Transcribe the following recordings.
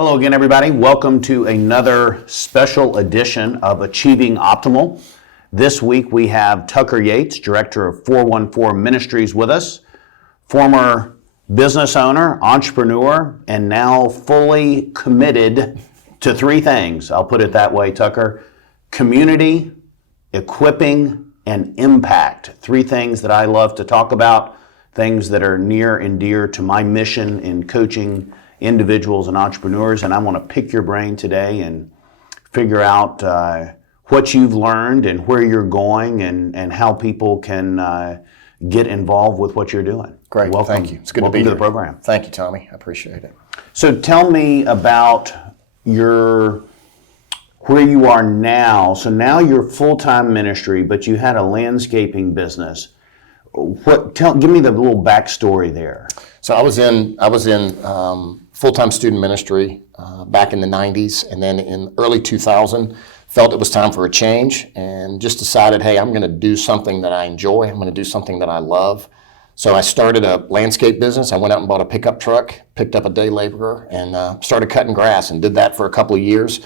Hello again, everybody. Welcome to another special edition of Achieving Optimal. This week we have Tucker Yates, Director of 414 Ministries with us, former business owner, entrepreneur, and now fully committed to three things. I'll put it that way, Tucker. Community, equipping, and impact. Three things that I love to talk about, things that are near and dear to my mission in coaching individuals and entrepreneurs. And I want to pick your brain today and figure out what you've learned and where you're going and how people can get involved with what you're doing. Great, welcome. Thank you. It's good to be Welcome here. to the program. Thank you, Tommy. I appreciate it. So tell me about where you are now. So now you're full-time ministry, but you had a landscaping business. Give me the little backstory there. So I was in full-time student ministry back in the 90s, and then in early 2000, felt it was time for a change, and just decided, hey, I'm going to do something that I enjoy. I'm going to do something that I love. So I started a landscape business. I went out and bought a pickup truck, picked up a day laborer, and started cutting grass, and did that for a couple of years.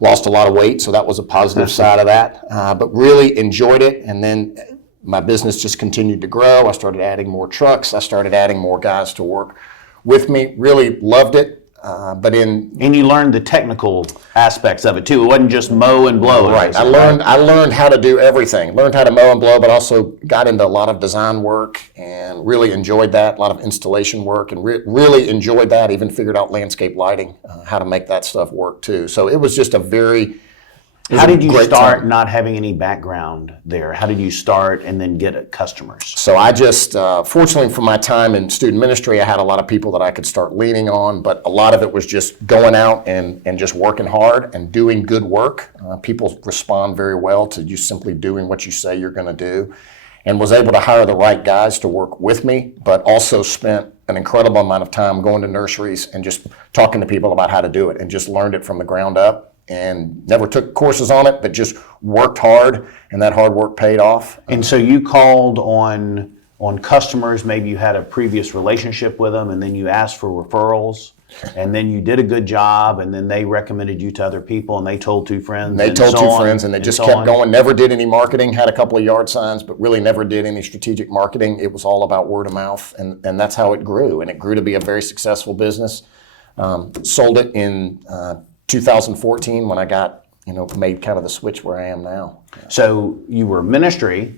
Lost a lot of weight, so that was a positive side of that, but really enjoyed it. And then my business just continued to grow. I started adding more trucks. I started adding more guys to work with me. Really loved it. And you learned the technical aspects of it too. It wasn't just mow and blow. Right. I learned how to do everything. Learned how to mow and blow, but also got into a lot of design work and really enjoyed that. A lot of installation work and really enjoyed that. Even figured out landscape lighting, how to make that stuff work too. So it was just How did you start not having any background there? How did you start and then get customers? So I just, fortunately for my time in student ministry, I had a lot of people that I could start leaning on, but a lot of it was just going out and just working hard and doing good work. People respond very well to you simply doing what you say you're going to do, and was able to hire the right guys to work with me, but also spent an incredible amount of time going to nurseries and just talking to people about how to do it, and just learned it from the ground up. And never took courses on it, but just worked hard, and that hard work paid off. And so you called on customers, maybe you had a previous relationship with them, and then you asked for referrals, and then you did a good job, and then they recommended you to other people, and they told two friends. And they just kept going. Never did any marketing, had a couple of yard signs, but really never did any strategic marketing. It was all about word of mouth, and that's how it grew. And it grew to be a very successful business. Sold it in 2014 when I got, made kind of the switch where I am now. So you were ministry,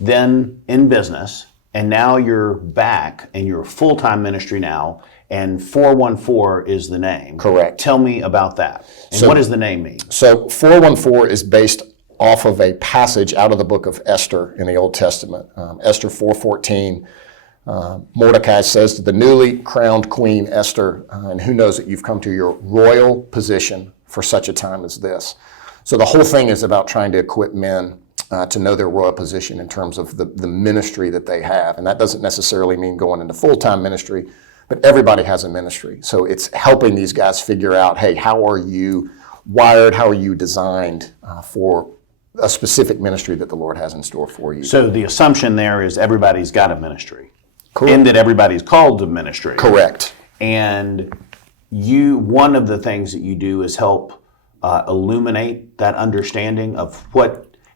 then in business, and now you're back and you're full-time ministry now, and 414 is the name. Correct. Tell me about that. And what does the name mean? So 414 is based off of a passage out of the book of Esther in the Old Testament. Esther 4:14. Mordecai says to the newly crowned Queen Esther, and who knows that you've come to your royal position for such a time as this. So the whole thing is about trying to equip men to know their royal position in terms of the ministry that they have. And that doesn't necessarily mean going into full-time ministry, but everybody has a ministry. So it's helping these guys figure out, hey, how are you wired, how are you designed for a specific ministry that the Lord has in store for you. So the assumption there is everybody's got a ministry. Correct. And that everybody's called to ministry. Correct. And one of the things that you do is help illuminate that understanding of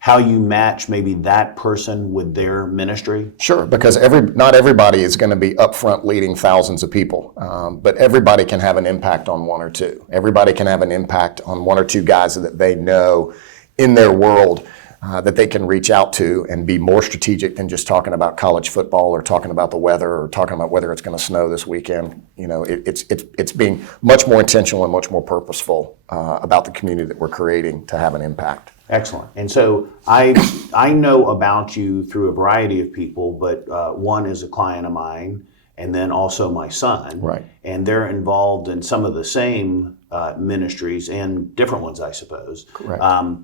how you match maybe that person with their ministry. Sure, because not everybody is going to be up front leading thousands of people, but everybody can have an impact on one or two. Everybody can have an impact on one or two guys that they know in their world. That they can reach out to and be more strategic than just talking about college football or talking about the weather or talking about whether it's going to snow this weekend. It's being much more intentional and much more purposeful about the community that we're creating to have an impact. Excellent. And so I know about you through a variety of people, but one is a client of mine, and then also my son. Right. And they're involved in some of the same ministries and different ones, I suppose. Correct.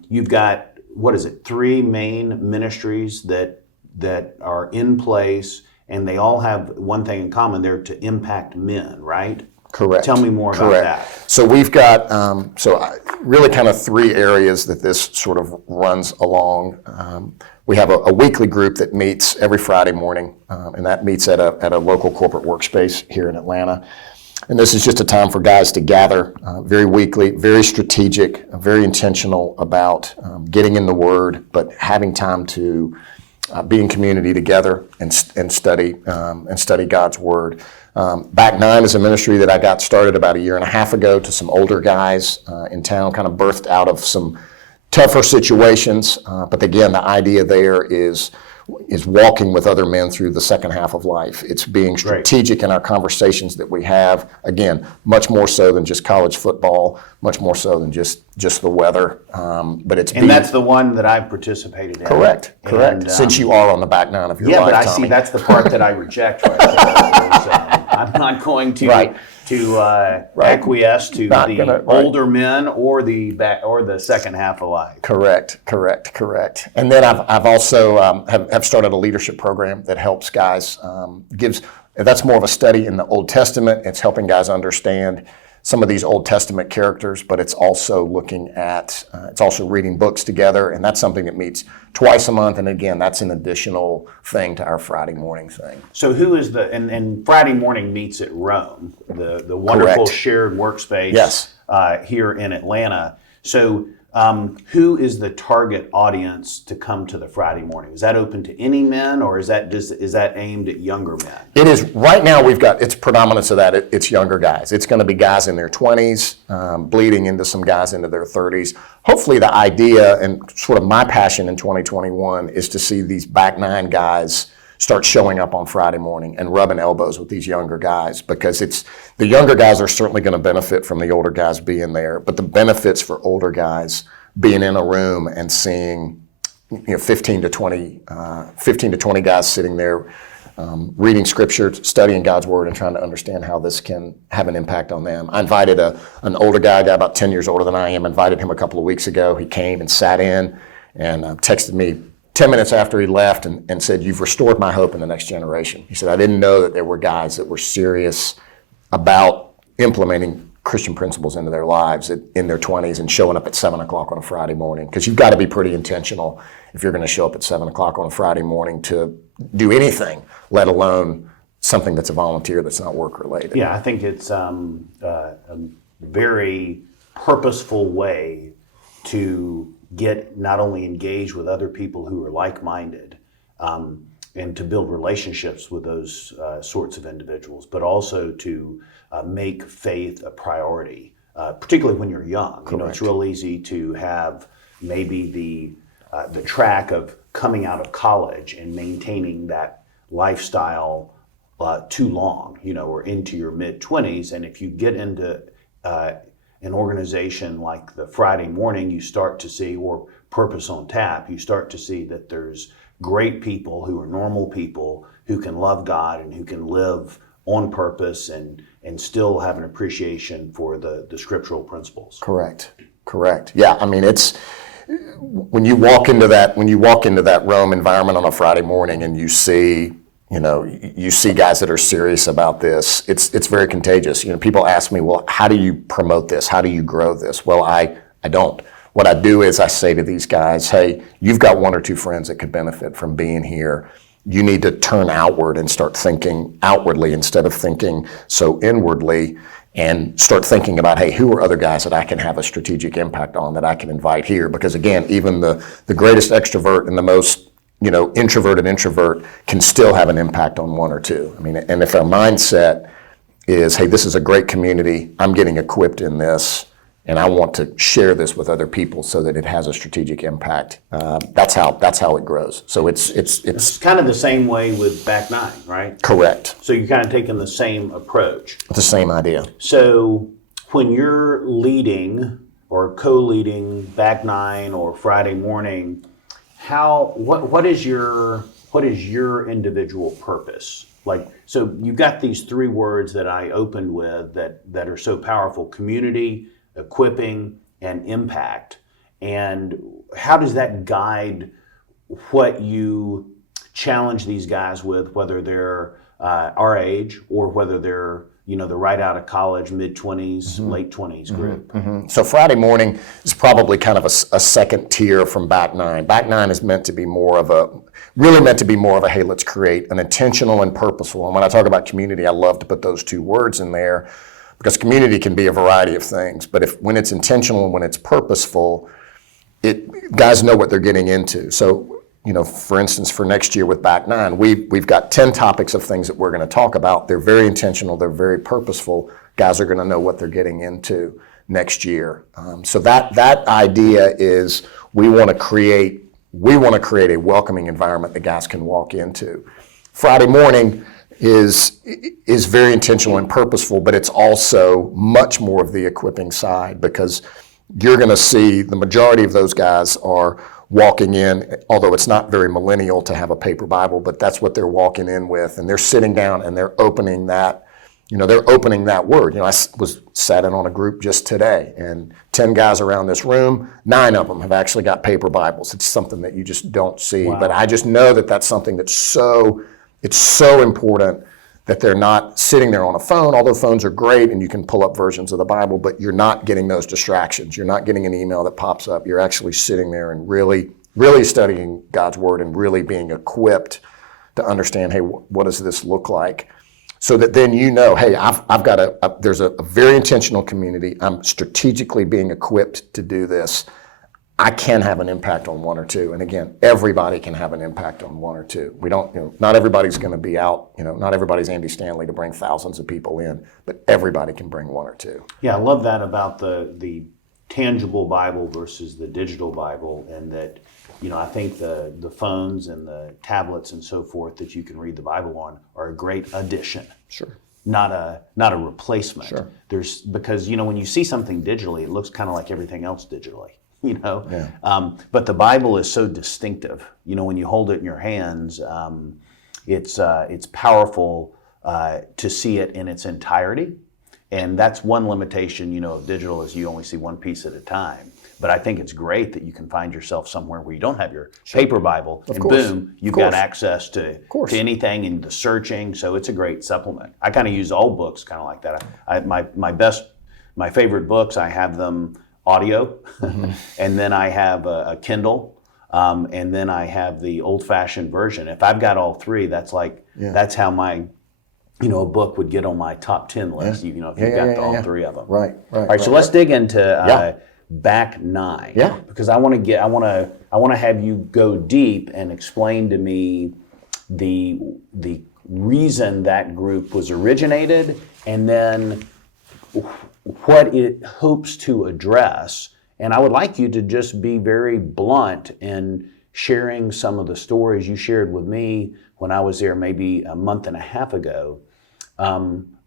You've got, three main ministries that are in place, and they all have one thing in common. They're to impact men, right? Correct. Tell me more about that. So we've got really kind of three areas that this sort of runs along. We have a weekly group that meets every Friday morning, and that meets at a local corporate workspace here in Atlanta. And this is just a time for guys to gather very weekly, very strategic, very intentional about getting in the Word, but having time to be in community together and study God's Word. Back Nine is a ministry that I got started about a year and a half ago to some older guys in town, kind of birthed out of some tougher situations. But again, the idea there is walking with other men through the second half of life. It's being strategic in our conversations that we have. Again, much more so than just college football, much more so than just the weather. But it's and that's the one that I've participated in. Correct. And, since you are on the back nine of your life, but I Tommy. see that's the part that I reject right there. I'm not going to acquiesce to the older men or the second half of life. Correct. And then I've also have started a leadership program that helps guys. That's more of a study in the Old Testament. It's helping guys understand some of these Old Testament characters, but it's also it's also reading books together, and that's something that meets twice a month. And again, that's an additional thing to our Friday morning thing. So who is and Friday morning meets at Rome, the wonderful shared workspace here in Atlanta. So who is the target audience to come to the Friday morning? Is that open to any men, or is that aimed at younger men? It is. Right now, it's predominance of that. It's younger guys. It's going to be guys in their 20s, bleeding into some guys into their 30s. Hopefully, the idea and sort of my passion in 2021 is to see these back nine guys start showing up on Friday morning and rubbing elbows with these younger guys, because the younger guys are certainly going to benefit from the older guys being there, but the benefits for older guys being in a room and seeing 15 to 20 guys sitting there reading scripture, studying God's Word, and trying to understand how this can have an impact on them. I invited an older guy, a guy about 10 years older than I am, invited him a couple of weeks ago. He came and sat in and texted me 10 minutes after he left and said, "You've restored my hope in the next generation." He said, "I didn't know that there were guys that were serious about implementing Christian principles into their lives in their 20s and showing up at 7 o'clock on a Friday morning." Because you've got to be pretty intentional if you're going to show up at 7 o'clock on a Friday morning to do anything, let alone something that's a volunteer that's not work related. Yeah, I think it's a very purposeful way to get not only engaged with other people who are like-minded and to build relationships with those sorts of individuals, but also to make faith a priority, particularly when you're young. Correct. It's real easy to have maybe the track of coming out of college and maintaining that lifestyle too long, or into your mid-20s. And if you get into an organization like the Friday morning, you start to see, or Purpose on Tap, you start to see that there's great people who are normal people who can love God and who can live on purpose and still have an appreciation for the scriptural principles. Correct. Yeah, I mean, it's when you walk into that Rome environment on a Friday morning and you see guys that are serious about this, it's very contagious. People ask me, well, how do you promote this? How do you grow this? Well, I don't. What I do is I say to these guys, hey, you've got one or two friends that could benefit from being here. You need to turn outward and start thinking outwardly instead of thinking so inwardly, and start thinking about, hey, who are other guys that I can have a strategic impact on, that I can invite here? Because again, even the greatest extrovert and the most introverted introvert can still have an impact on one or two. I mean, and if our mindset is, hey, this is a great community, I'm getting equipped in this, and I want to share this with other people so that it has a strategic impact. That's how it grows. So it's kind of the same way with Back Nine, right? Correct. So you're kind of taking the same approach. The same idea. So when you're leading or co-leading Back Nine or Friday morning, what is your individual purpose? So you've got these three words that I opened with that are so powerful: community, equipping, and impact. And how does that guide what you challenge these guys with, whether they're our age or whether they're the right out of college, mid-20s, late 20s group? So Friday morning is probably kind of a second tier from Back Nine. Back Nine is meant to be more of a, hey, let's create an intentional and purposeful. And when I talk about community, I love to put those two words in there. Because community can be a variety of things, but when it's intentional and when it's purposeful, guys know what they're getting into. So, for instance, for next year with Back 9, we've got 10 topics of things that we're going to talk about. They're very intentional. They're very purposeful. Guys are going to know what they're getting into next year. So that idea is we want to create a welcoming environment that guys can walk into. Friday morning is very intentional and purposeful, but it's also much more of the equipping side, because you're going to see the majority of those guys are walking in, although it's not very millennial to have a paper Bible, but that's what they're walking in with, and they're sitting down and they're opening that word. I sat in on a group just today, and 10 guys around this room, 9 of them have actually got paper Bibles. It's something that you just don't see. Wow. But I just know that that's something that's so important, that they're not sitting there on a phone, although phones are great and you can pull up versions of the Bible, but you're not getting those distractions. You're not getting an email that pops up. You're actually sitting there and really, really studying God's Word and really being equipped to understand, hey, what does this look like? So that then hey, I've got there's a very intentional community. I'm strategically being equipped to do this. I can have an impact on one or two. And again, everybody can have an impact on one or two. We don't, not everybody's going to be out, not everybody's Andy Stanley to bring thousands of people in, but everybody can bring one or two. Yeah, I love that about the tangible Bible versus the digital Bible, and that, I think the phones and the tablets and so forth that you can read the Bible on are a great addition. Sure. Not a replacement. Sure. Because when you see something digitally, it looks kind of like everything else digitally. Yeah. But the Bible is so distinctive. When you hold it in your hands, it's powerful to see it in its entirety. And that's one limitation, of digital, is you only see one piece at a time. But I think it's great that you can find yourself somewhere where you don't have your paper Bible, and boom, you've got access to anything and the searching. So it's a great supplement. I kind of use all books kind of like that. My favorite books, I have them audio, and then I have a Kindle, and then I have the old-fashioned version. If I've got all three, that's that's how my a book would get on my top 10 list. If you've got all three of them. Right. All right. So let's dig into Back 9. Yeah. Because I want to have you go deep and explain to me the reason that group was originated, and then what it hopes to address. And I would like you to just be very blunt in sharing some of the stories you shared with me when I was there maybe a month and a half ago,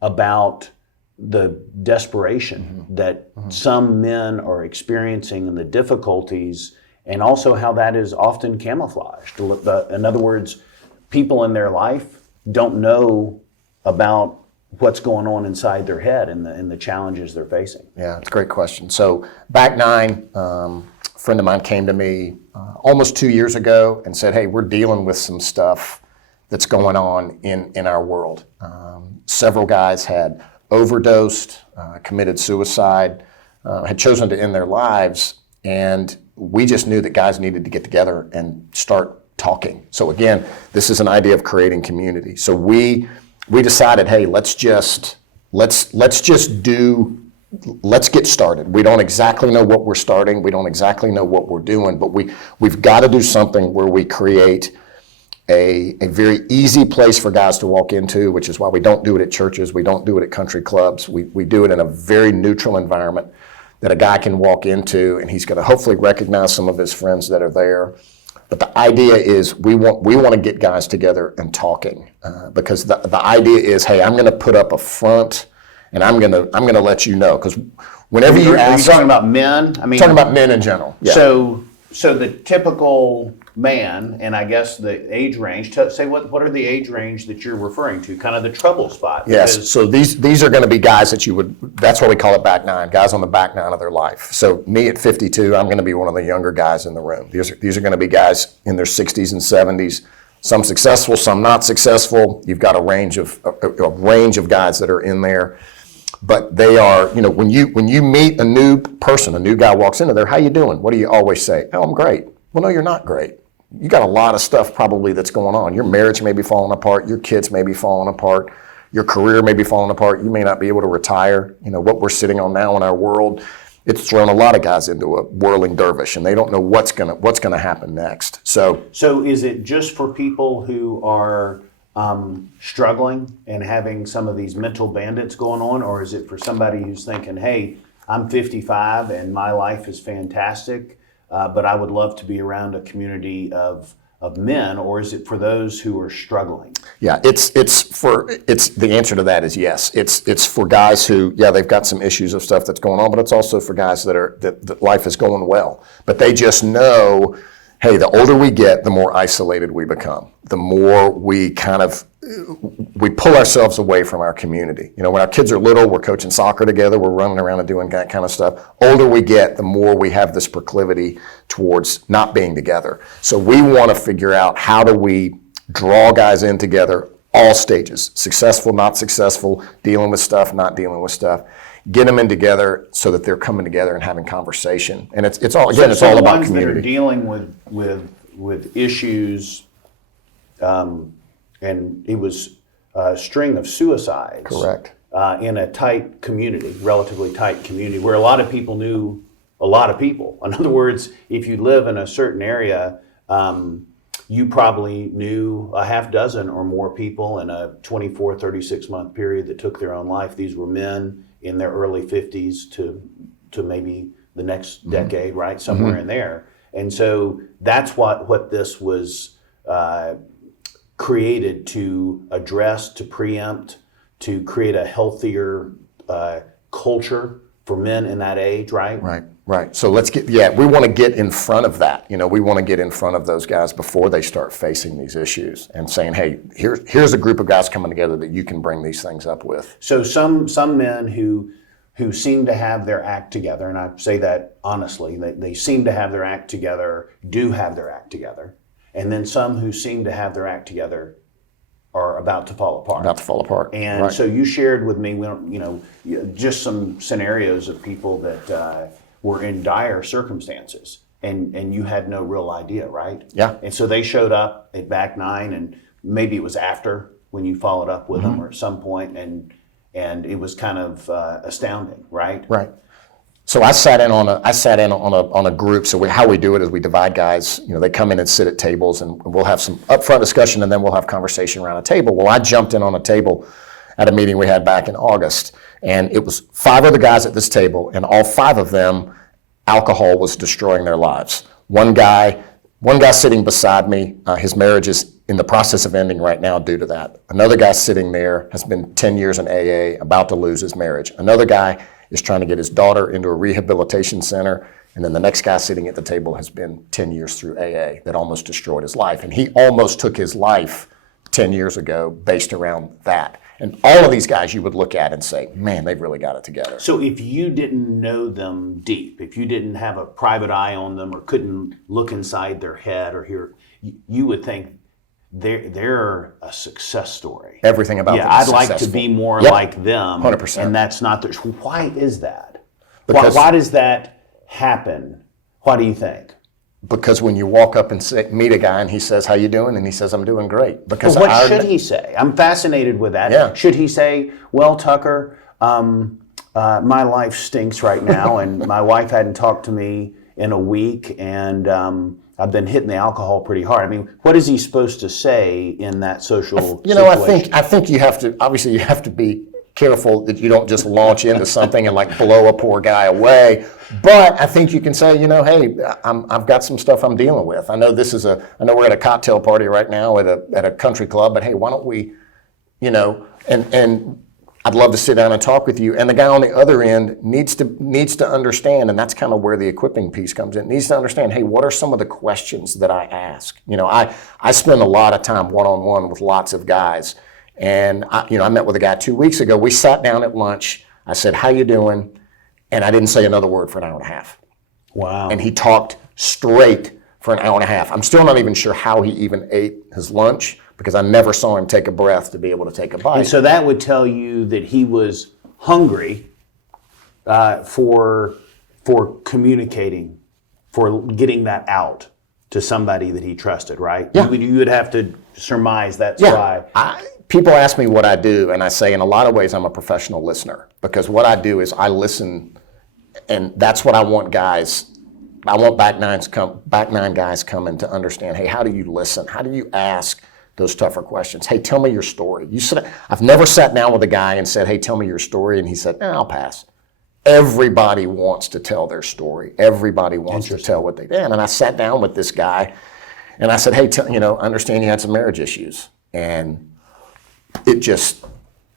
about the desperation that some men are experiencing and the difficulties, and also how that is often camouflaged. In other words, people in their life don't know about what's going on inside their head and the challenges they're facing. Yeah, it's a great question. So Back 9, a friend of mine came to me almost 2 years ago and said, hey, we're dealing with some stuff that's going on in our world. Several guys had overdosed, committed suicide, had chosen to end their lives, and we just knew that guys needed to get together and start talking. So again, this is an idea of creating community. So we decided, hey, let's get started. We don't exactly know what we're starting. We don't exactly know what we're doing, but we've got to do something where we create a very easy place for guys to walk into, which is why we don't do it at churches. We don't do it at country clubs. We do it in a very neutral environment that a guy can walk into, and he's going to hopefully recognize some of his friends that are there. But the idea is we want to get guys together and talking, because the idea is, hey, I'm going to put up a front, and I'm going to let you know, because whenever you ask, are you talking about men? I mean, talking about men in general. Yeah. So the typical man, and I guess the age range. Say what are the age range that you're referring to? Kind of the trouble spot. Yes. So these are going to be guys that you would. That's why we call it Back 9. Guys on the back 9 of their life. So me at 52, I'm going to be one of the younger guys in the room. These are going to be guys in their 60s and 70s. Some successful, some not successful. You've got a range of guys that are in there. But they are, when you meet a new person, a new guy walks into there, how you doing? What do you always say? Oh, I'm great. Well, no, you're not great. You got a lot of stuff probably that's going on. Your marriage may be falling apart. Your kids may be falling apart. Your career may be falling apart. You may not be able to retire. What we're sitting on now in our world, it's thrown a lot of guys into a whirling dervish, and they don't know what's gonna happen next. So is it just for people who are struggling and having some of these mental bandits going on, or is it for somebody who's thinking, hey, I'm 55 and my life is fantastic, but I would love to be around a community of men, or is it for those who are struggling? Yeah, it's the answer to that is yes. It's for guys who, they've got some issues of stuff that's going on, but it's also for guys that life is going well. But they just know, hey, the older we get, the more isolated we become. The more we we pull ourselves away from our community. When our kids are little, we're coaching soccer together, we're running around and doing that kind of stuff. Older we get, the more we have this proclivity towards not being together. So we want to figure out, how do we draw guys in together, all stages, successful, not successful, dealing with stuff, not dealing with stuff. Get them in together so that they're coming together and having conversation. And it's all about community. The ones that are dealing with issues, and it was a string of suicides. Correct. In a tight community, relatively tight community, where a lot of people knew a lot of people. In other words, if you live in a certain area, you probably knew a half dozen or more people in a 24, 36-month period that took their own life. These were men in their early 50s to maybe the next decade, right? Somewhere in there. And so that's what this was created to address, to preempt, to create a healthier culture for men in that age, right? Right. So we want to get in front of that. We want to get in front of those guys before they start facing these issues and saying, hey, here's a group of guys coming together that you can bring these things up with. So some men who seem to have their act together, and I say that honestly, they seem to have their act together, do have their act together. And then some who seem to have their act together are about to fall apart. And right. So you shared with me, just some scenarios of people that were in dire circumstances, and you had no real idea, right? Yeah. And so they showed up at back nine, and maybe it was after when you followed up with them, or at some point, and it was kind of astounding, right? Right. So I sat in on a group. So how we do it is we divide guys. They come in and sit at tables, and we'll have some upfront discussion, and then we'll have conversation around a table. Well, I jumped in on a table at a meeting we had back in August, and it was 5 other guys at this table, and all 5 of them, alcohol was destroying their lives. One guy sitting beside me, his marriage is in the process of ending right now due to that. Another guy sitting there has been 10 years in AA, about to lose his marriage. Another guy is trying to get his daughter into a rehabilitation center. And then the next guy sitting at the table has been 10 years through AA that almost destroyed his life. And he almost took his life 10 years ago based around that. And all of these guys you would look at and say, man, they've really got it together. So if you didn't know them deep, if you didn't have a private eye on them or couldn't look inside their head or hear, you would think they're a success story. Everything about them is I'd like successful. to be more like them. 100%. And that's not the truth. Why is that? Because- why does that happen? Why do you think? Because when you walk up and meet a guy and he says, how you doing? And he says, I'm doing great. Because Well, what should he say? I'm fascinated with that. Yeah. Should he say, well, Tucker, my life stinks right now, and my wife hadn't talked to me in a week, and I've been hitting the alcohol pretty hard. I mean, what is he supposed to say in that social situation? I think you have to be careful that you don't just launch into something and like blow a poor guy away. But I think you can say, hey, I've got some stuff I'm dealing with. I know we're at a cocktail party right now at a country club, but hey, why don't we, and I'd love to sit down and talk with you. And the guy on the other end needs to understand, and that's kind of where the equipping piece comes in. Needs to understand, hey, what are some of the questions that I ask? I spend a lot of time one-on-one with lots of guys. And I met with a guy 2 weeks ago. We sat down at lunch. I said, how you doing? And I didn't say another word for an hour and a half. Wow. And he talked straight for an hour and a half. I'm still not even sure how he even ate his lunch because I never saw him take a breath to be able to take a bite. And so that would tell you that he was hungry for communicating, for getting that out to somebody that he trusted, right? Yeah. You would have to surmise that's why. people ask me what I do, and I say in a lot of ways I'm a professional listener, because what I do is I listen, and that's what I want guys. I want back nine guys coming to understand. Hey, how do you listen? How do you ask those tougher questions? Hey, tell me your story. I've never sat down with a guy and said, hey, tell me your story, and he said, I'll pass. Everybody wants to tell their story. Everybody wants to tell what they did. And I sat down with this guy, and I said, hey, I understand you had some marriage issues, and it just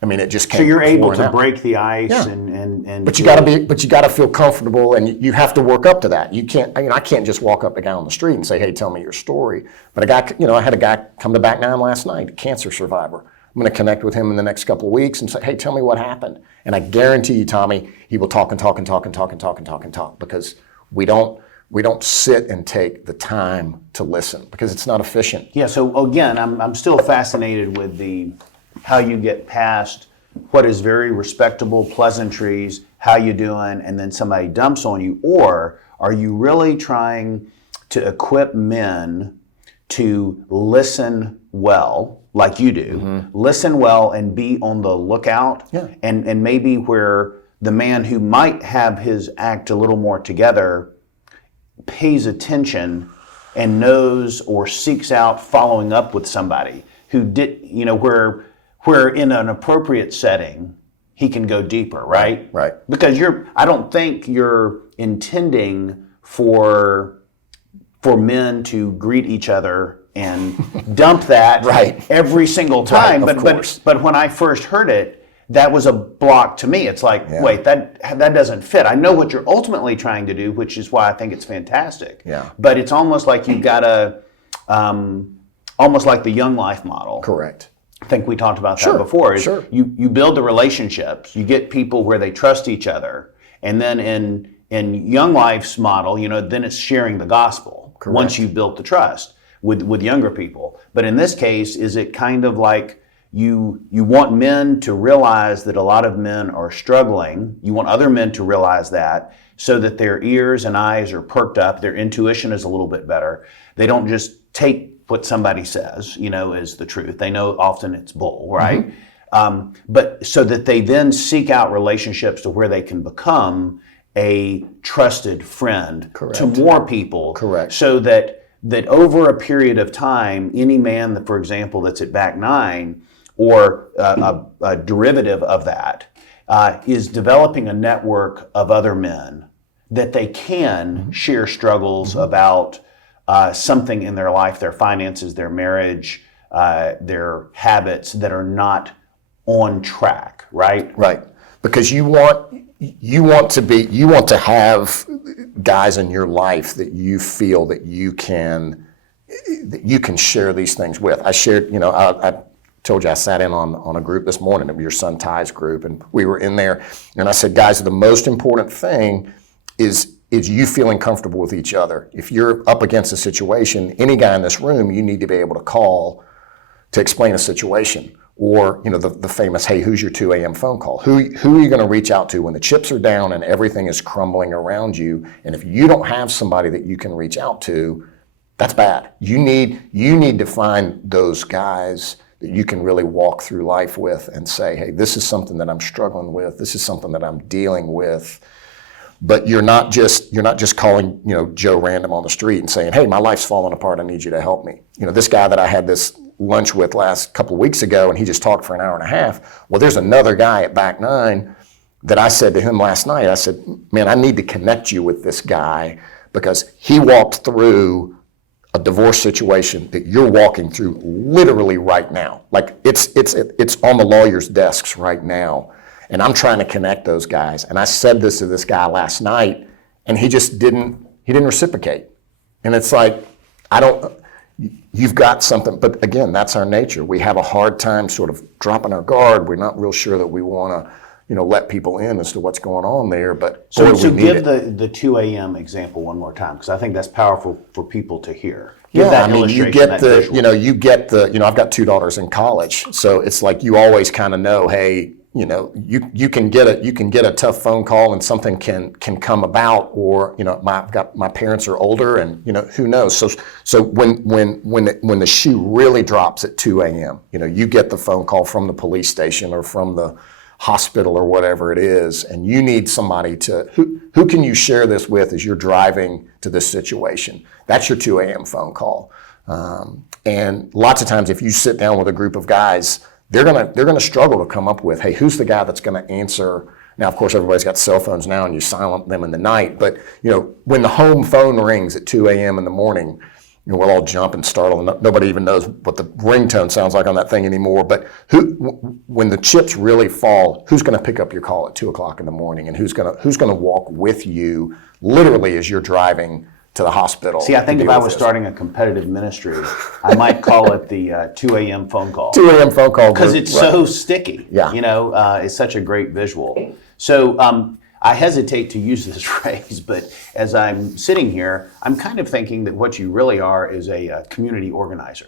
came. So you're able to out. break the ice, Yeah. and But you got to feel comfortable, and you have to work up to that. You can't. I can't just walk up to a guy on the street and say, "Hey, tell me your story." But I had a guy come to back nine last night, a cancer survivor. I'm going to connect with him in the next couple of weeks and say, "Hey, tell me what happened." And I guarantee you, Tommy, he will talk and talk and talk and talk and talk and talk and talk, because we don't sit and take the time to listen, because it's not efficient. Yeah. So again, I'm still fascinated with how you get past what is very respectable pleasantries, how you doing, and then somebody dumps on you, or are you really trying to equip men to listen well, like you do, listen well and be on the lookout, and maybe where the man who might have his act a little more together pays attention and knows or seeks out following up with somebody who did, where in an appropriate setting he can go deeper, right? Right. Because I don't think you're intending for men to greet each other and dump that Right. every single time. Right, of course. But when I first heard it, that was a block to me. It's like, wait, that doesn't fit. I know what you're ultimately trying to do, which is why I think it's fantastic. Yeah. But it's almost like you've got almost like the Young Life model. Correct. I think we talked about that before. Sure. You build the relationships, you get people where they trust each other, and then in Young Life's model, then it's sharing the gospel. Correct. Once you've built the trust with younger people. But in this case, is it kind of like you want men to realize that a lot of men are struggling? You want other men to realize that, so that their ears and eyes are perked up, their intuition is a little bit better. They don't just take what somebody says, is the truth. They know often it's bull, right? But so that they then seek out relationships to where they can become a trusted friend to more people. Correct. So that over a period of time, any man that, for example, that's at back nine, or a derivative of that, is developing a network of other men that they can share struggles about something in their life, their finances, their marriage, their habits that are not on track, right? Right. Because you want to have guys in your life that you feel that you can share these things with. I shared, I told you I sat in on a group this morning, of your son Ty's group, and we were in there, and I said, guys, the most important thing is you feeling comfortable with each other. If you're up against a situation, any guy in this room, you need to be able to call to explain a situation. Or, the famous, hey, who's your 2 a.m. phone call? Who are you going to reach out to when the chips are down and everything is crumbling around you? And if you don't have somebody that you can reach out to, that's bad. You need to find those guys that you can really walk through life with and say, hey, this is something that I'm struggling with. This is something that I'm dealing with. But you're not just calling, Joe random on the street and saying, hey, my life's falling apart. I need you to help me. This guy that I had this lunch with last couple of weeks ago, and he just talked for an hour and a half. Well, there's another guy at back nine that I said to him last night, I said, man, I need to connect you with this guy, because he walked through a divorce situation that you're walking through literally right now. Like it's on the lawyer's desks right now. And I'm trying to connect those guys. And I said this to this guy last night, and he just didn't reciprocate. And it's like, you've got something, but again, that's our nature. We have a hard time sort of dropping our guard. We're not real sure that we want to, let people in as to what's going on there. But so give the 2 a.m. example one more time, because I think that's powerful for people to hear. Give that illustration, you get the, I've got 2 daughters in college, so it's like you always kind of know, hey, you can get a tough phone call and something can come about, or my parents are older, and who knows. So when the shoe really drops at 2 a.m., you get the phone call from the police station or from the hospital or whatever it is, and you need somebody to who can you share this with as you're driving to this situation. That's your 2 a.m. phone call. And lots of times, if you sit down with a group of guys, they're gonna struggle to come up with, hey, who's the guy that's gonna answer? Now, of course, everybody's got cell phones now, and you silent them in the night. But when the home phone rings at 2 a.m. in the morning, we'll all jump and startle, and nobody even knows what the ringtone sounds like on that thing anymore. But when the chips really fall, who's going to pick up your call at 2 o'clock in the morning, and who's going to walk with you, literally, as you're driving to the hospital? See, I think if I was starting a competitive ministry, I might call it the 2 a.m. phone call. 2 a.m. phone call. Because it's so sticky. Yeah. It's such a great visual. So I hesitate to use this phrase, but as I'm sitting here, I'm kind of thinking that what you really are is a community organizer.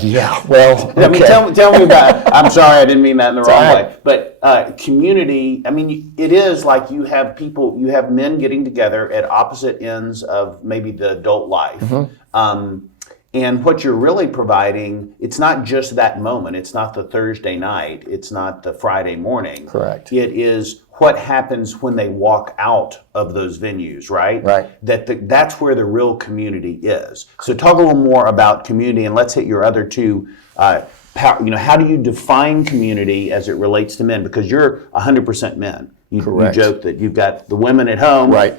Yeah, well, okay. I mean, tell me about, I'm sorry, I didn't mean that in the wrong way, but community, I mean, it is like you have men getting together at opposite ends of maybe the adult life. Mm-hmm. And what you're really providing, it's not just that moment. It's not the Thursday night. It's not the Friday morning. Correct. It is what happens when they walk out of those venues, right? Right. That's where the real community is. So talk a little more about community, and let's hit your other two. How do you define community as it relates to men? Because you're 100% men. You joke that you've got the women at home. Right.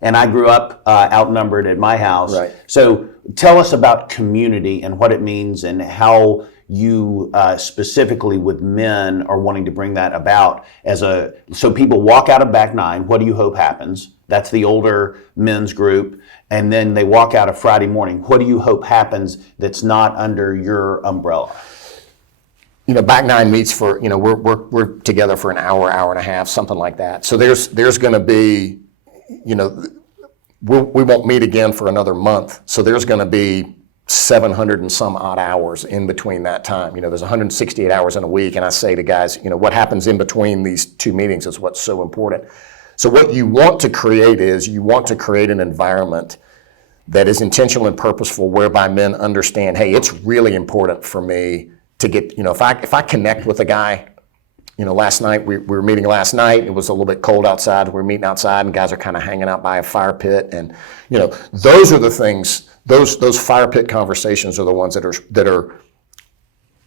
And I grew up outnumbered at my house. Right. So tell us about community and what it means, and how you specifically with men are wanting to bring that about so people walk out of back nine. What do you hope happens? That's the older men's group. And then they walk out of Friday morning. What do you hope happens that's not under your umbrella? Back nine meets for, we're together for an hour and a half, something like that. So there's going to be, we won't meet again for another month. So there's going to be 700 and some odd hours in between that time. There's 168 hours in a week. And I say to guys, what happens in between these two meetings is what's so important. So what you want to create is an environment that is intentional and purposeful, whereby men understand, hey, it's really important for me to get, if I connect with a guy, last night, we were meeting last night. It was a little bit cold outside. We were meeting outside, and guys are kind of hanging out by a fire pit. And, those are the things, those fire pit conversations are the ones that are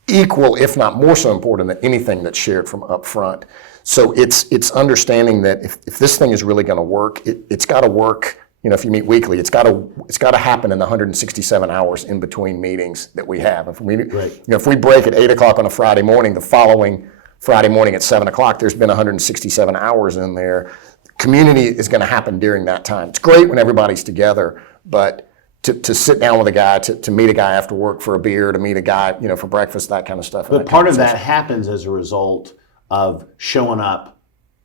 equal, if not more so important than anything that's shared from up front. So it's understanding that if this thing is really going to work, it's got to work. If you meet weekly, it's got to happen in the 167 hours in between meetings that we have. If we break at 8 o'clock on a Friday morning, the following Friday morning at 7 o'clock, there's been 167 hours in there. Community is going to happen during that time. It's great when everybody's together, but to sit down with a guy, to meet a guy after work for a beer, to meet a guy, for breakfast, that kind of stuff. But part of that happens as a result of showing up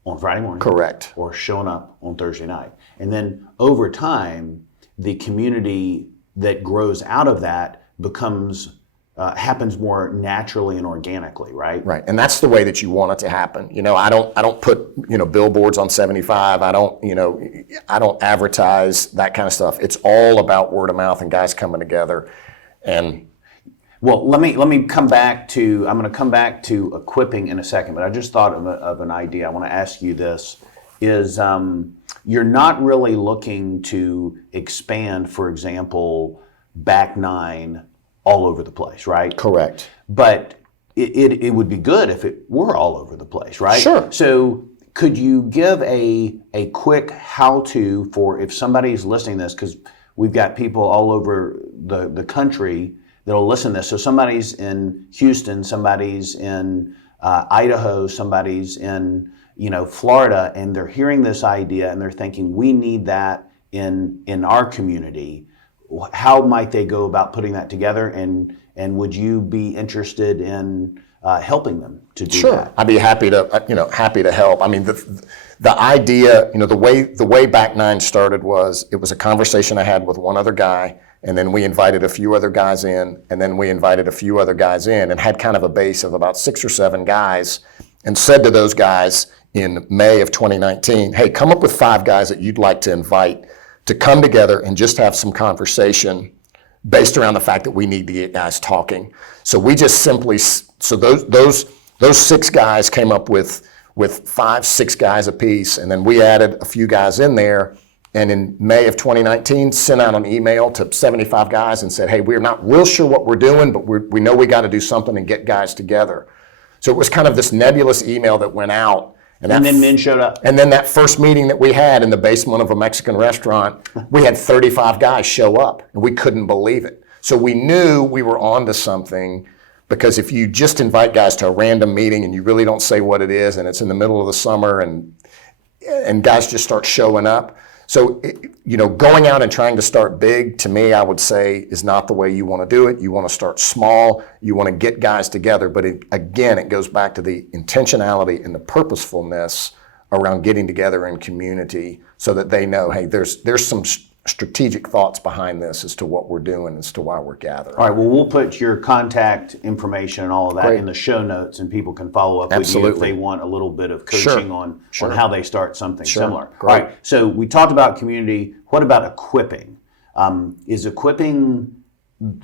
on Friday morning. Correct. Or showing up on Thursday night. And then over time, the community that grows out of that happens more naturally and organically, right? Right, and that's the way that you want it to happen. I don't put billboards on 75. I don't advertise that kind of stuff. It's all about word of mouth and guys coming together. And well, let me come back to. I'm going to come back to equipping in a second, but I just thought of an idea. I want to ask you this: is you're not really looking to expand, for example, back nine all over the place, right? Correct. But it would be good if it were all over the place, right? Sure. So could you give a quick how-to for if somebody's listening to this, because we've got people all over the country that'll listen to this. So somebody's in Houston, somebody's in Idaho, somebody's in Florida, and they're hearing this idea and they're thinking, we need that in our community. How might they go about putting that together, and would you be interested in helping them to do Sure. that? I'd be happy to help. I mean, the idea, the way Back Nine started was, it was a conversation I had with one other guy, and then we invited a few other guys in, and then we invited a few other guys in, and had kind of a base of about 6 or 7 guys. and said to those guys in May of 2019, hey, come up with 5 guys that you'd like to invite to come together and just have some conversation based around the fact that we need to get guys talking. So we just simply, so those 6 guys came up with 5, 6 guys apiece, and then we added a few guys in there. And in May of 2019, sent out an email to 75 guys and said, hey, we're not real sure what we're doing, but we know we got to do something and get guys together. So it was kind of this nebulous email that went out. And then men showed up. And then that first meeting that we had in the basement of a Mexican restaurant, we had 35 guys show up, and we couldn't believe it. So we knew we were onto something, because if you just invite guys to a random meeting and you really don't say what it is, and it's in the middle of the summer, and guys just start showing up. So, going out and trying to start big, to me, I would say, is not the way you want to do it. You want to start small. You want to get guys together. But again, it goes back to the intentionality and the purposefulness around getting together in community, so that they know, hey, there's some strategic thoughts behind this as to what we're doing, as to why we're gathering. All right, well, we'll put your contact information and all of that Great. in the show notes, and people can follow up Absolutely. with you if they want a little bit of coaching on how they start something similar. Great. All right, so we talked about community. What about equipping? Is equipping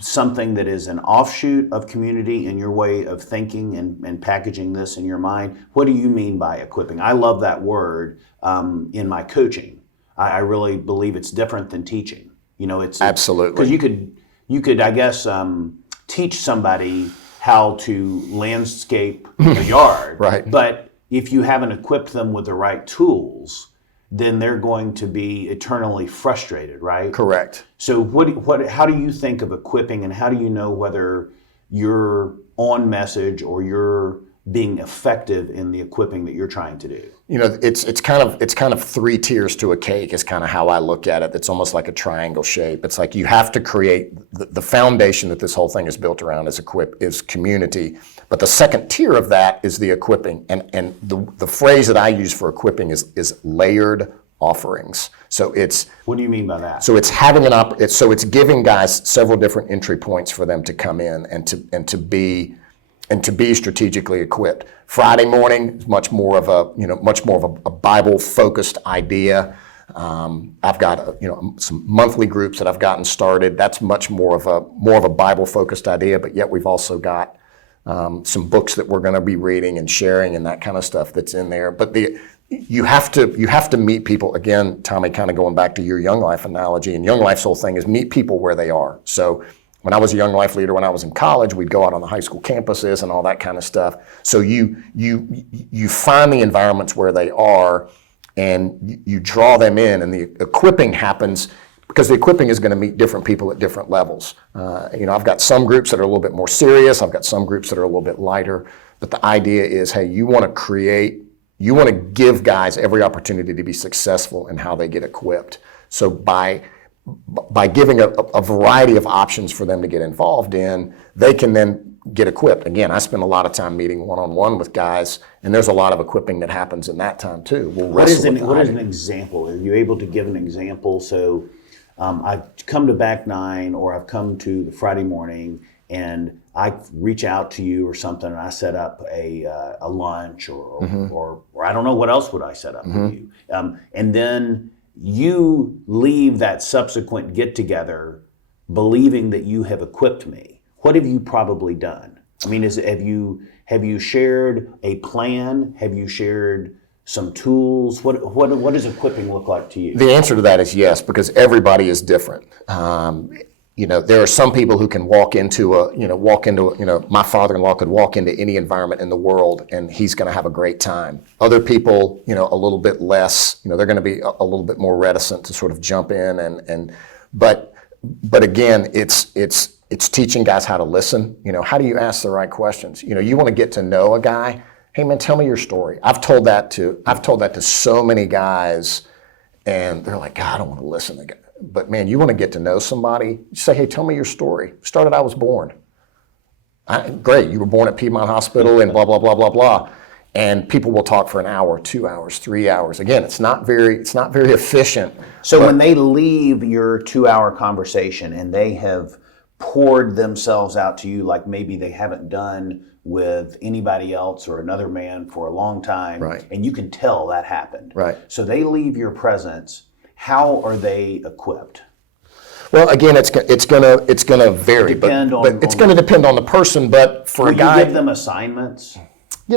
something that is an offshoot of community in your way of thinking and packaging this in your mind? What do you mean by equipping? I love that word in my coaching. I really believe it's different than teaching. It's Absolutely. because you could, I guess, teach somebody how to landscape a yard. Right. But if you haven't equipped them with the right tools, then they're going to be eternally frustrated, right? Correct. So how do you think of equipping, and how do you know whether you're on message or you're being effective in the equipping that you're trying to do? It's kind of 3 tiers to a cake is kind of how I look at it. It's almost like a triangle shape. It's like you have to create the foundation that this whole thing is built around is community. But the second tier of that is the equipping. And the phrase that I use for equipping is layered offerings. So what do you mean by that? So it's having it's giving guys several different entry points for them to come in and to be strategically equipped. Friday morning is much more of a Bible-focused idea. I've got some monthly groups that I've gotten started. That's much more of a Bible-focused idea. But yet we've also got some books that we're going to be reading and sharing and that kind of stuff that's in there. But you have to meet people. Again, Tommy, kind of going back to your Young Life analogy, and Young Life's whole thing is meet people where they are. So when I was a Young Life leader, when I was in college, we'd go out on the high school campuses and all that kind of stuff. So you find the environments where they are, and you draw them in, and the equipping happens because the equipping is going to meet different people at different levels. I've got some groups that are a little bit more serious. I've got some groups that are a little bit lighter. But the idea is, hey, you want to give guys every opportunity to be successful in how they get equipped. So by giving a variety of options for them to get involved in, they can then get equipped. Again, I spend a lot of time meeting one-on-one with guys, and there's a lot of equipping that happens in that time too. What is an example? Are you able to give an example? So I've come to Back Nine, or I've come to the Friday morning, and I reach out to you or something, and I set up a lunch, or I don't know, what else would I set up for you? And then you leave that subsequent get-together believing that you have equipped me. What have you probably done? I mean, have you shared a plan? Have you shared some tools? What does equipping look like to you? The answer to that is yes, because everybody is different. There are some people who can walk into my father-in-law could walk into any environment in the world and he's going to have a great time. Other people, a little bit less, they're going to be a little bit more reticent to sort of jump in but again, it's teaching guys how to listen. How do you ask the right questions? You want to get to know a guy. Hey man, tell me your story. I've told that to so many guys, and they're like, God, I don't want to listen. But man, you want to get to know somebody, you say, hey, tell me your story. Started, I was born. Great, you were born at Piedmont Hospital and blah, blah, blah, blah, blah. And people will talk for an hour, 2 hours, 3 hours. Again, it's not very efficient. So when they leave your 2-hour conversation and they have poured themselves out to you like maybe they haven't done with anybody else or another man for a long time, Right. and you can tell that happened. Right. So they leave your presence. How are they equipped? Well, again, it's gonna vary, Depend but on- it's going to depend on the person. But for Will a guy, you give them assignments? Will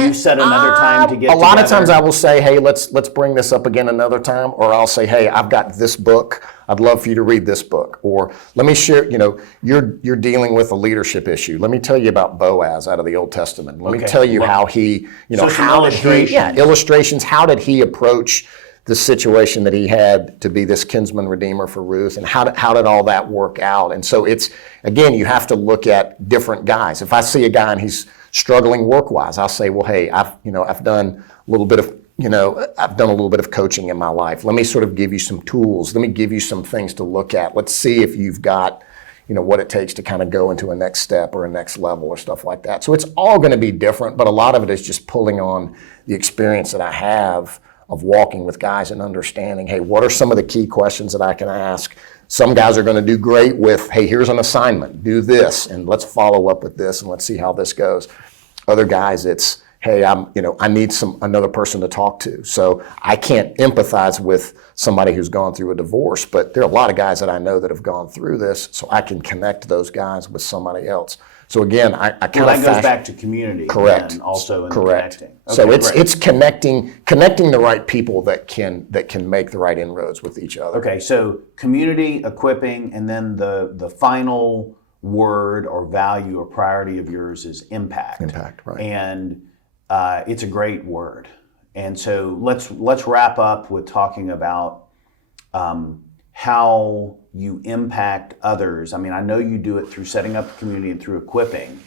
you set another time to get a lot of together? times I will say, hey, let's bring this up again another time, or I'll say, hey, I've got this book. I'd love for you to read this book, or let me share. You're dealing with a leadership issue. Let me tell you about Boaz out of the Old Testament. Let me tell you how he, So some how did he, illustrations. illustrations. How did he approach the situation that he had to be this kinsman redeemer for Ruth, and how did all that work out? And so it's, again, you have to look at different guys. If I see a guy and he's struggling work-wise, I'll say, well, hey, I've done a little bit of coaching in my life. Let me sort of give you some tools. Let me give you some things to look at. Let's see if you've got, what it takes to kind of go into a next step or a next level or stuff like that. So it's all going to be different, but a lot of it is just pulling on the experience that I have of walking with guys and understanding, hey, what are some of the key questions that I can ask? Some guys are going to do great with, hey, here's an assignment, do this, and let's follow up with this, and let's see how this goes. Other guys, it's, hey, I need another person to talk to. So I can't empathize with somebody who's gone through a divorce, but there are a lot of guys that I know that have gone through this, so I can connect those guys with somebody else. So again, I kind Well, of that goes back to community. Correct. And also in the Correct. connecting. So Okay, it's great. it's connecting the right people that can make the right inroads with each other. Okay, so community, equipping, and then the final word or value or priority of yours is impact. Impact, right. And it's a great word. And so let's wrap up with talking about how you impact others. I mean, I know you do it through setting up the community and through equipping,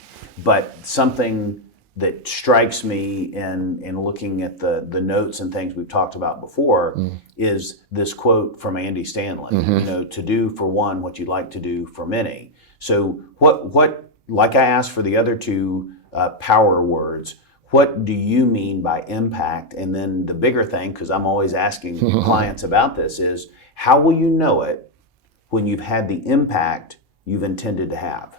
but something that strikes me in looking at the notes and things we've talked about before is this quote from Andy Stanley, to do for one what you'd like to do for many. So what like I asked for the other two power words, what do you mean by impact? And then the bigger thing, because I'm always asking clients about this, is how will you know it when you've had the impact you've intended to have?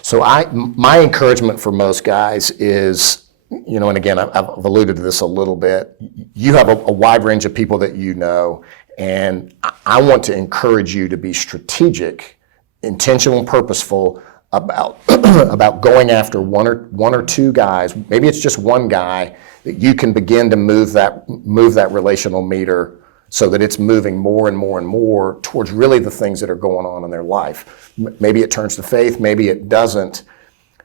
So my encouragement for most guys is, and again, I've alluded to this a little bit, you have a wide range of people that you know, and I want to encourage you to be strategic, intentional, and purposeful about going after one or two guys. Maybe it's just one guy that you can begin to move that relational meter so that it's moving more and more and more towards really the things that are going on in their life. Maybe it turns to faith, maybe it doesn't,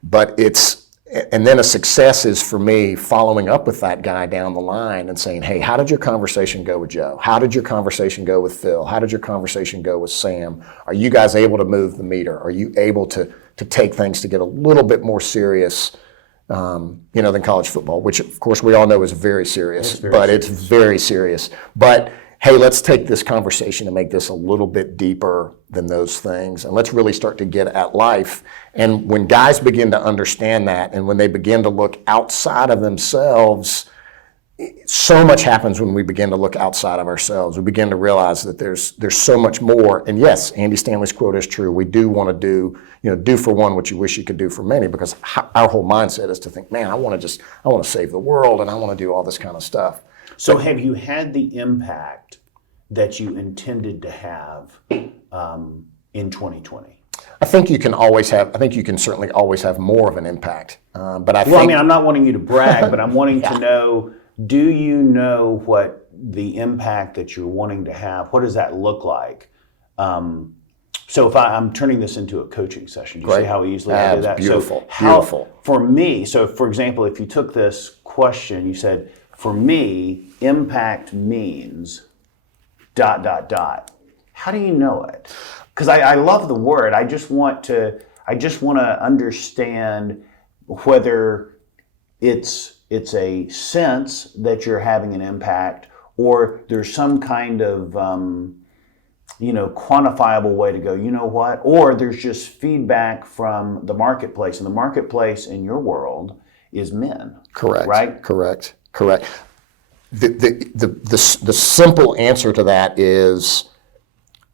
but and then a success is for me following up with that guy down the line and saying, hey, how did your conversation go with Joe? How did your conversation go with Phil? How did your conversation go with Sam? Are you guys able to move the meter? Are you able to take things to get a little bit more serious than college football, which of course we all know is very serious, it's very serious. But hey, let's take this conversation and make this a little bit deeper than those things, and let's really start to get at life. And when guys begin to understand that, and when they begin to look outside of themselves, so much happens when we begin to look outside of ourselves. We begin to realize that there's so much more. And yes, Andy Stanley's quote is true. We do want to do for one what you wish you could do for many, because our whole mindset is to think, man, I want to save the world, and I want to do all this kind of stuff. So have you had the impact that you intended to have in 2020? I think you can certainly always have more of an impact. But I mean, I'm not wanting you to brag, but I'm wanting to know, do you know what the impact that you're wanting to have, what does that look like? So if I'm turning this into a coaching session, do you see how easily I do that? Beautiful, so beautiful. For me, so for example, if you took this question, you said, for me, impact means ... How do you know it? Because I love the word. I just want to understand whether it's a sense that you're having an impact, or there's some kind of quantifiable way to go, you know what? Or there's just feedback from the marketplace, and the marketplace in your world is men. Correct. Right? Correct. The simple answer to that is,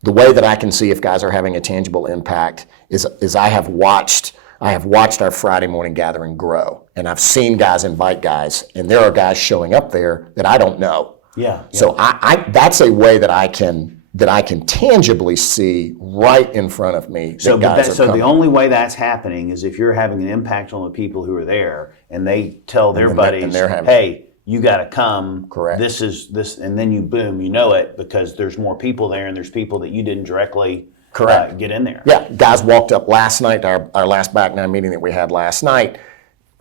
the way that I can see if guys are having a tangible impact is I have watched I have watched our Friday morning gathering grow, and I've seen guys invite guys, and there are guys showing up there that I don't know. Yeah. So I that's a way that I can tangibly see right in front of me that guys are coming. The only way that's happening is if you're having an impact on the people who are there, and they tell their buddies, "Hey, you got to come. Correct. This is this," and then you boom, you know it because there's more people there, and there's people that you didn't directly get in there. Yeah, guys walked up last night, our last back nine meeting that we had last night.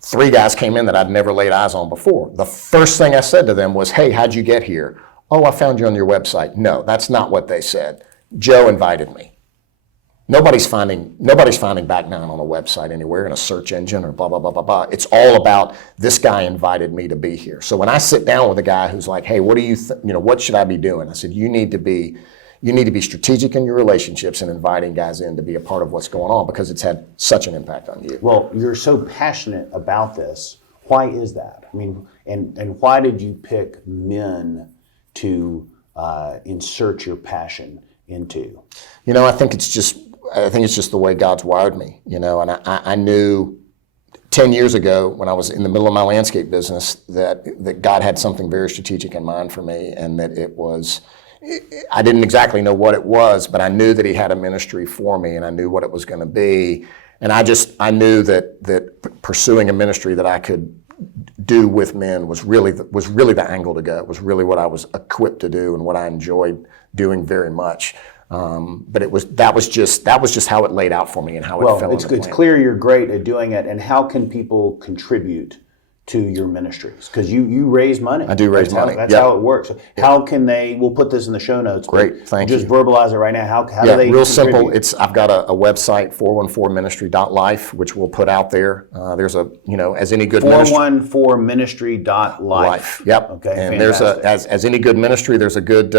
3 guys came in that I'd never laid eyes on before. The first thing I said to them was, "Hey, how'd you get here?" "Oh, I found you on your website." No, that's not what they said. "Joe invited me." Nobody's finding back nine on a website anywhere in a search engine or blah, blah, blah, blah, blah. It's all about this guy invited me to be here. So when I sit down with a guy who's like, "Hey, what do you what should I be doing?" I said, you need to be strategic in your relationships and inviting guys in to be a part of what's going on because it's had such an impact on you. Well, you're so passionate about this. Why is that? I mean, and why did you pick men to insert your passion into? I think it's just the way God's wired me, and I knew 10 years ago when I was in the middle of my landscape business that God had something very strategic in mind for me, and that I didn't exactly know what it was, but I knew that he had a ministry for me, and I knew what it was going to be. And I knew that pursuing a ministry that I could do with men was really the angle to go. It was really what I was equipped to do and what I enjoyed doing very much. But that was just how it laid out for me and how it fell into place. It's clear you're great at doing it. And how can people contribute to your ministries? Because you raise money. I do raise money. That's how it works. How can they? We'll put this in the show notes. Great, thank you. Just verbalize it right now. How do they? Real contribute? simple. I've got a website 414ministry.life, which we'll put out there. There's as any good 414ministry.life. Yep. Okay. And fantastic. there's as any good ministry, there's a good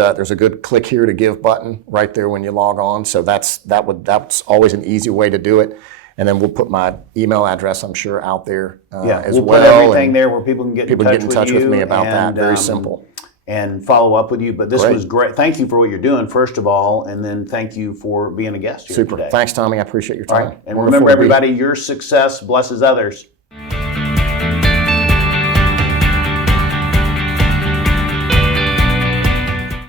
click here to give button right there when you log on. So that's always an easy way to do it. And then we'll put my email address, I'm sure, out there as well. We'll put everything there where people can get in touch with me about that. Very simple. And follow up with you. But this was great. Thank you for what you're doing, first of all, and then thank you for being a guest here Super. today. Thanks, Tommy. I appreciate your time. All right. And remember, everybody, your success blesses others.